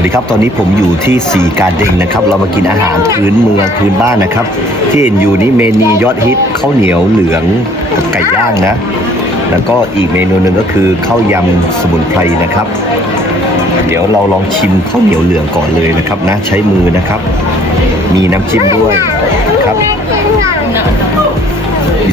วัสดีครับ ตอนนี้ผมอยู่ที่สีการเด้งนะครับ เรามากินอาหารพื้นเมืองพื้นบ้านนะครับ ที่เห็นอยู่นี้เมนูยอดฮิตข้าวเหนียวเหลืองกับไก่ย่างนะ แล้วก็อีกเมนูหนึ่งก็คือข้าวยำสมุนไพรนะครับ เดี๋ยวเราลองชิมข้าวเหนียวเหลืองก่อนเลยนะครับนะใช้มือนะครับ มีน้ำจิ้มด้วยนะครับดิ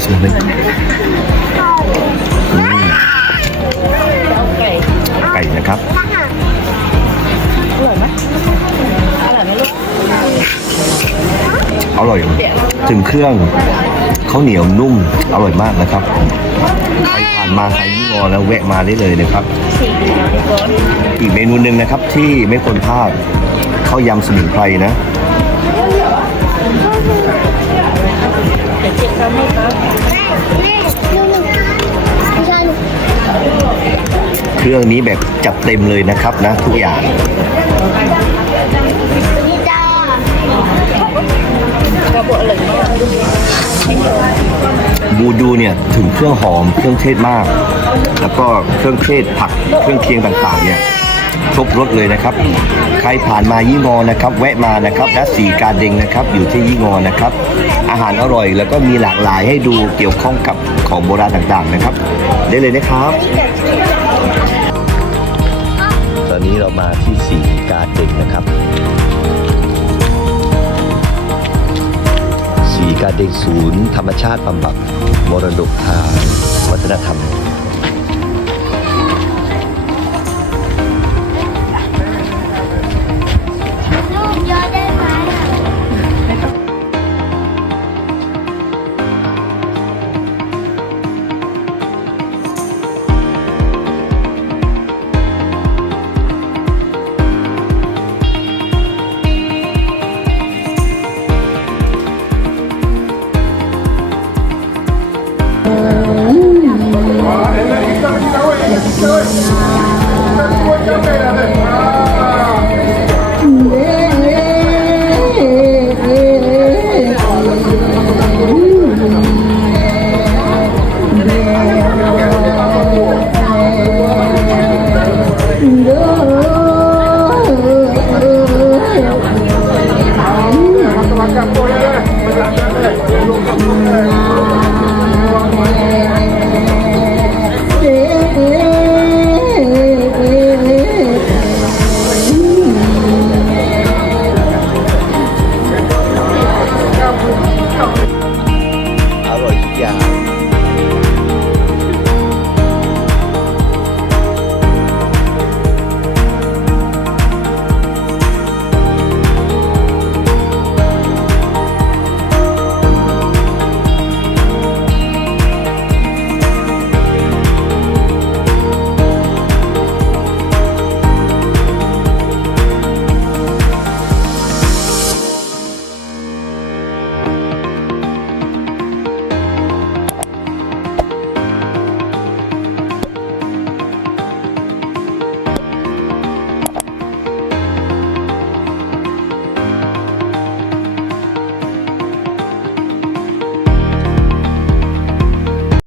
อร่อย ถึงเครื่องข้าวเหนียวนุ่มอร่อยมากนะครับใครผ่านมาใครยี่งอแล้วแวะมาได้เลยนะครับ อีกเมนูหนึ่งนะครับที่ไม่ควรพลาดข้าวยำสมุนไพรนะเดี๋ยวเจ็บเขาไม่เขาเครื่องนี้แบบจัดเต็มเลยนะครับนะทุกอย่าง บูดูเนี่ยถึงเครื่องหอมเครื่องเทศมาก แล้วก็เครื่องเทศผักเครื่องเคียงต่างๆเนี่ยครบรสเลยนะครับ ใครผ่านมายี่งอนะครับ แวะมานะครับดัสสีการเดงนะครับ อยู่ที่ยี่งอนะครับ อาหารอร่อยแล้วก็มีหลากหลายให้ดูเกี่ยวข้องกับของโบราณต่างๆนะครับ ได้เลยนะครับ ตอนนี้เรามาที่สีการเดงนะครับ การเดงศูนย์ ธรรมชาติบำบัดมรดกทางวัฒนธรรม